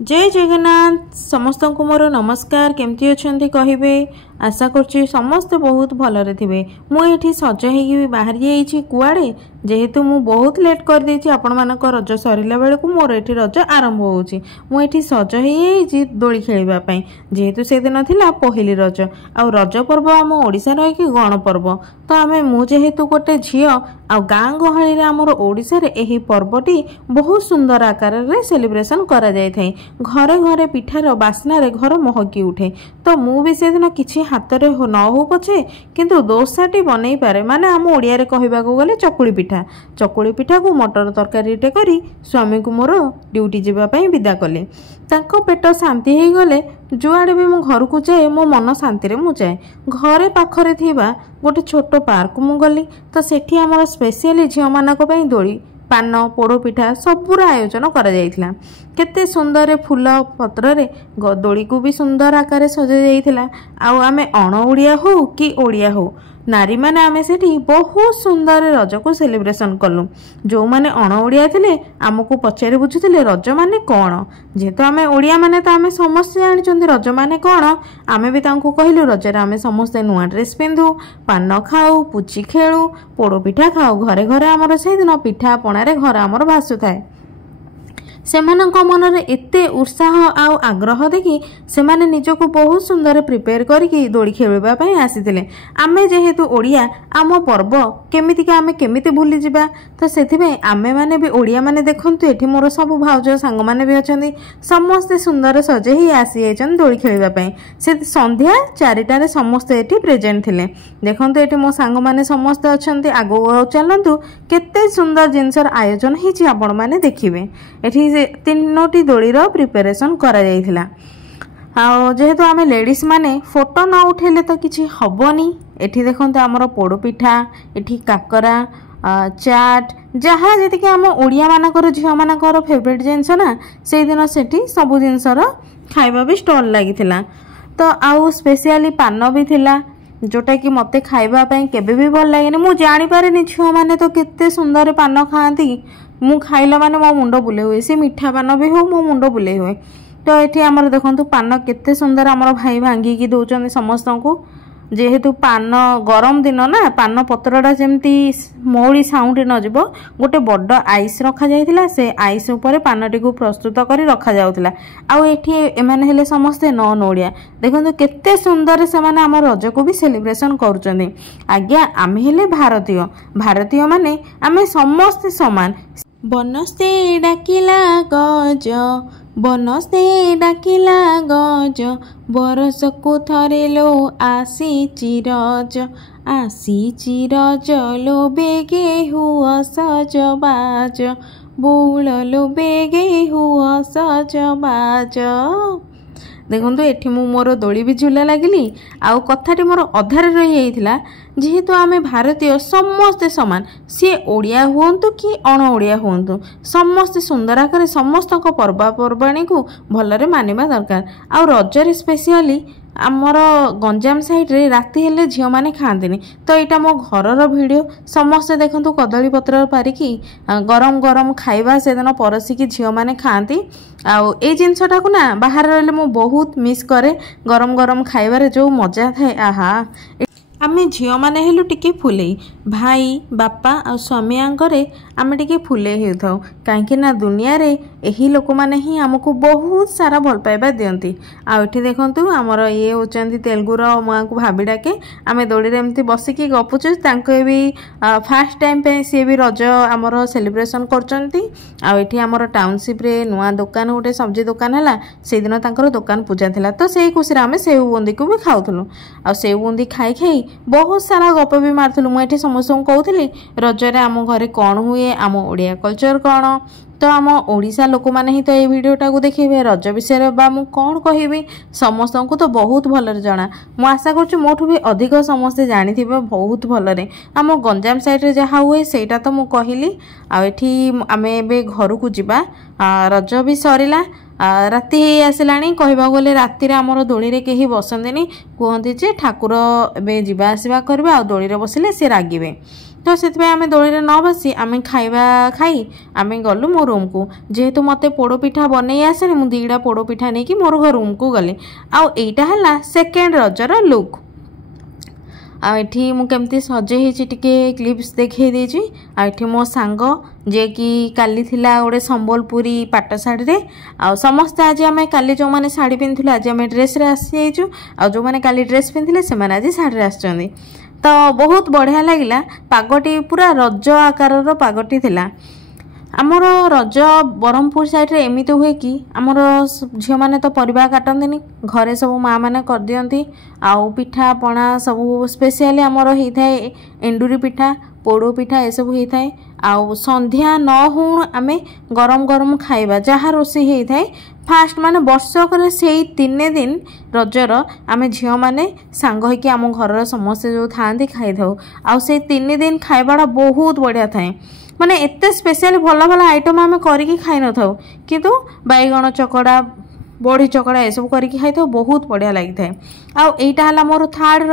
जय जगन्नाथ समस्त को मोर नमस्कार। केमती अच्छे कहे आशा कर समस्ते बहुत भलरे थे। मुझे सज हो बाहर जाइए कुआड़े जेहेतु मु बहुत लेट कर देछि आपण मानक रज सरिला बेले को मोर एठी रज आरंभ होउछि। मु एठी सज हो दोली खेलिबा पई जेहेतु से दिन थिला पहिली रज आ रज पर्व आम ओडिसा रो कि गण पर्व तो आमे मु जेहेतु गोटे झियो आ गाँ गहली रे हमर ओडिसा रे एही पर्वटी बहुत सुंदर आकार रे सेलिब्रेशन करा जाय थाई। घरे घरे पिठार बास्ना रे घर महकी उठे तो मु भी से दिन किछि हाथ रे न हो पछे किंतु दोसाटी बनै पारे माने आम ओडिया रे कहबा को गले चकुली पिठा को मटर तरकारी टे करी स्वामी को मोर ड्यूटी जीवा पई विदा कले। तांको पेट शांति हो गले जुआड़े भी मो घर को जाए मो मन शांति रे मु जाए। घरे पाखरे थिबा गोटे छोट पार्क मु गली तो सेठी हमर स्पेशली झियो मानक पई दोली पान पोड़ पिठा सबूर आयोजन करा जायथिला। केते सुंदर फूल पत्र रे दोली को भी सुंदर आकार सजा जायथिला। आउ आमे अण ओडिया हो कि ओडिया हो नारी माने आमे सेठी बहुत सुंदर रज को सेलिब्रेशन कलु। जो माने अण ओडिया थिले आमको पचारि बुझुथिले रज माने कोन जेहेतु आमे ओडिया माने तो आमे समस्त जानिचंती रज माने कोन। आमे भी तांको कहिलु रज रे आमे समस्त नुआ ड्रेस पिंधु पान खाऊ पुची खेलु पोड़ पिठा खाऊ घरे घरे आमर से दिन पिठा पणा रे घर आमर भासु थाए। सेमानक मनरे एते उत्साह आउ आग्रह देखि सेमाने निजको बहुत सुंदर प्रिपेयर करके दोली खेलबा पई आसीथिले। आमे जेहेतु ओडिया आम पर्व केमितिका आमे केमिति भूली जिबा तो सेथिबे आमे माने भी ओडिया माने देखंतु एठी मोर सब भाउज सांग माने भी अछंती समस्त सुंदर सजे ही आसी आइछन दोली खेलबा पई। से संध्या 4टा रे समस्त एठी प्रेजेंट थिले। देखंतु एठी मो सांग माने समस्त अछंती आगो चलंतु केते सुंदर जिंसर आयोजन हिची आपण माने देखिबे। एठी 3टी दोली रो प्रिपरेशन करा जायथिला। आ जेहेतु आमे लेडीज माने फोटो न उठेले तो किछि हबनी। एठी देखंतु हमर पोड़ पिठा एठी काकरा चाट जहाँ जी आम ओडिया मानकर झियो मानकर फेवरेट जिनस ना से दिन सेठी सब जिनसर खाइबा भी स्टॉल लागिथिला। तो आउ स्पेशली पान भी थिला जोटा कि मते खाइबा पई केबे भी भल लागेनी। मु जानि पारेनी झियो माने तो केते सुंदर पान खाआंती मु खाइला माने मो मुंड बुले हुए से मीठा पान भी हो मो मुंड बुले हुए। तो एठी हमर देखंतु पान केते सुंदर हमर भाई भांगी की दउचन समस्त को जेहेतु पान गरम दिन ना पान पत्रटा जमती मौली साउंड न जिवो गोटे बड़ आइस रखा जायतिला। से आइस ऊपर पानटी को प्रस्तुत करी रखा जाउतिला। आउ एठी एमाने हेले समस्ते नन ओडिया देखंतु केते सुंदर से माने हमर रज को भी सेलिब्रेशन करूचंदी। आज्ञा आमे हेले भारतीय माने आमे समस्त समान। बनस्ते डाकिला गज बनस्ते डाकिला गज बरसकु थरे लो आसीची रज लो बेगे हुआ सजबाज बौल लो बेगे हुआ सजबाज। देखो एठी मु मोर दोली भी झूला लगिली आउ कथाटी मोर अधार रही जाइथिला। जेहेतु आमे भारतीय समस्ते समान सी ओडिया हुंतु कि अण ओडिया हुंतु समस्ते सुंदर आकार समस्त पर्वपर्वाणी को भलरे मानिबा दरकार। आउ रजरे स्पेशली आमर गंजाम साइड रे राति हेले झियो माने खांतिनी तो एटा मो घरर वीडियो समस्त देखंतु कदली पत्र पारिकी गरम गरम खाइबा से दिन परसिकी झियो माने खांती। आउ ए जिनसटा को ना बाहर रहले मो बहुत मिस करे गरम गरम खाइबारे जो मजा थाए आहा। आमे झियो माने हेलु टिके फुले भाई बापा आ स्वामी आंगरे आमे टिके फुले हेउथाउ काहेकि ना दुनिया रे एही लोक माने ही हमको बहुत सारा भल पाइबा दियंती। आ एठी देखंतु हमर ये होचंती तेलुगुर मां को भाबी डाके आमे दोडी रे एमती बसिकी गपुचु तांको भी फर्स्ट टाइम पे से भी रज हमर सेलिब्रेशन करचंती। आ एठी हमर टाउनशिप रे नुआ दुकान गोटे सब्जी दुकान हला से दिन तांकर दुकान पूजा थिला तो सेही खुशी रे आमे सेउ बुंदी को भी खाउथलु। आ सेउ बुंदी खाई खाई बहुत सारा गप भी मारथलु। मु एठी समस्त कहूली रजरे आम घरे कौन हुए आम ओडिया कल्चर कौन तो आम ओडिशा लोक माने ही तो ये वीडियोटा को देखिए रज विषय बा मु कौन कहबी समस्त को तो बहुत भलरे जना। मु आशा करछु मोठू भी अधिक समस्ते जानिथिबे बहुत भलरे। आम गंजाम साइड रे जहा हुए सेटा तो मु कहिली। आ एठी आमे एबे घर को जिबा रज भी सरिला राति आसलानी कहबा गले राति रे हमर दोली रे केही बसंदेनी कहंती जे ठाकुर एबे जिबा आसीबा करबा आ दोली रे बसिले से रागिबे। तो से आम दोली न बसी आम खाइबा खाई आम गलु मो रूम को जेहेतु मते पोड़पिठा बनई आसे मु 2टा पोड़पिठा नहीं कि मोर रूम को गली आईटा है सेकेंड रजर लुक आठी मुझे सजे टिके क्लिप्स देखई देछि आठी मो सांग जे कि काली थिला गोटे संबलपुरी पाट शाढ़ी रे आ समस्त आज आम काली जो मैंने शाढ़ी पिंधु आज आम ड्रेस रे आसी जाइछु आ जो मैंने काली ड्रेस पिंधले से आज शाढ़ी आछंदी तो बहुत बढ़िया लगिला पागटी पूरा रज आकार पागटी थिला आमर रज ब्रह्मपुर साइड रे एमिति हुए कि आमर झील मैंने तो परिवा काटती घरे सब माँ मैंने कर दियंती आउ पिठा पणा सब स्पेशली आमर होता है एंडुरी पिठा पोड़ पिठा ये सब होता है आउ संध्या न हो आम गरम गरम खाइबा जहाँ रोषे होता है फास्ट माने वर्षक से 3 दिन रजर आम झील मैंने सांग होइकि आम घर समस्ते जो था खाई था आउ से 3 दिन खाइबाटा बहुत बढ़िया थाए माने एते स्पेशल भल भल आइटम आम करिकी खाई न थाउ किंतु बैगण चकड़ा बड़ी चकड़ा ये सब करके खाई था बहुत बढ़िया लगी था आउ एटा हला मोर थर्ड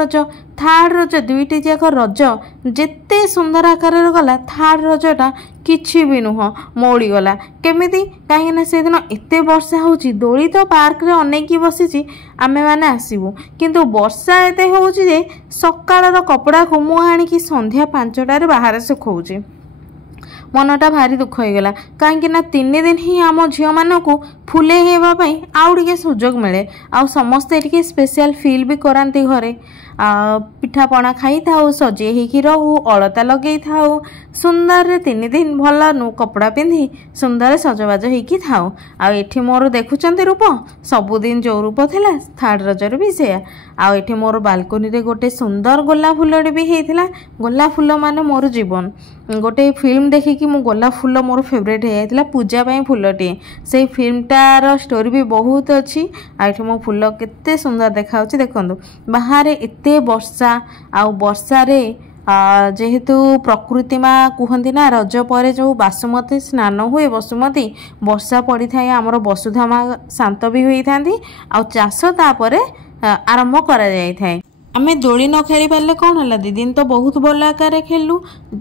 रज दुईटी जाक रज जेते सुंदर आकार गला थर्ड रजटा किछि भी नुह मौड़ी गला केमिति कहीं से दिन एते वर्षा होची दोली तो पार्क रे अनेकी बसीची आमे माने आसीबू किंतु वर्षा एते होची जे सकाळर कपड़ा को मु आनिकी संध्या 5टारे बाहर सुखौची मनटा भारी दुख हो गला कहीं 3 दिन ही आम झील मानक फुले होगापी आउ टे सुजोग मिले आ समस्ते टे स्पेशल फिल भी कराती घरे पिठापणा खाई था सजे ही रहू अलता लगे था सुंदर 3 दिन भल नु कपड़ा पिंधि सुंदर सजबाज होगी था आठी मोर देखुं रूप सबुदिन जो रूप थिला थर्ड रजर भी से आठी मोर बालकोनी रे गोटे सुंदर गोलाप फुलटे भी होता गोलाप फुल माने मोर जीवन गोटे फिल्म देखिकी मु गोलाप फुल मोर फेवरेट हो जाता पूजा फुलटे से फिल्मटार स्टोरी भी बहुत अच्छी आठी मो फुल केते सुंदर देखा देखो बाहर एते वर्षा आउ वर्षा रे जेहेतु प्रकृति माँ कहती ना रज पर जो बासुमती स्नान हुए बसुमती वर्षा पड़ी था आमर वसुधा माँ शांत भी होता आ चाष तापर आरंभ करा जाय थाए आमे दोली न खेली पारे कौन है 2 दिन तो बहुत भल आकार खेलु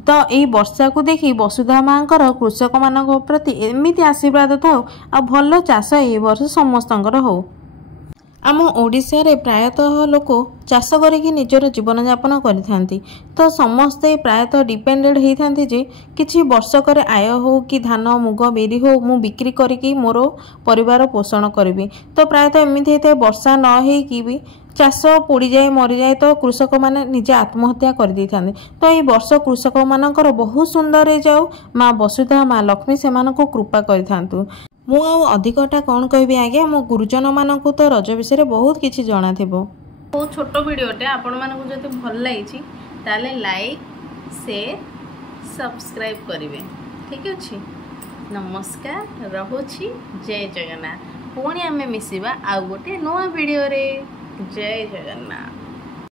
तो यही वर्षा को देखी वसुधा माँ कृषक मान प्रति एमती आशीर्वाद था आ भल चाष ए वर्ष समस्तंकर हो आम ओडिशा रे प्रायतः लोक चाष करिकी निजर जीवन यापन करिथांती तो समस्ते प्रायतः डिपेंडेड होइथांती जे किछि वर्षकर आय हो कि धान मुग बिरी हो मु बिक्री करिकी मोर परिवार पोषण करिवि तो प्रायतः एमिति हेते वर्षा न हेकी भी चाष पोड़ी जाए मरी जाए तो कृषक माने निजे आत्महत्या कर दी था तो ये वर्ष कृषक मानकर बहुत सुंदर हो जाऊ माँ वसुधा माँ लक्ष्मी से कृपा करिथांतु मु अधिकटा कौन कहबी आगे मो गुरुजन मानक तो रज विषय बहुत किछि जणा थिबो बहुत छोट वीडियोटे आपण मानक जति भल लागिछि ताले लाइक शेयर सब्सक्राइब करिवे ठीक अछि नमस्कार रहुछि जय जगन्नाथ पुणी आमे मिसिबा आ गोटे नवा वीडियो रे जय जगन्नाथ।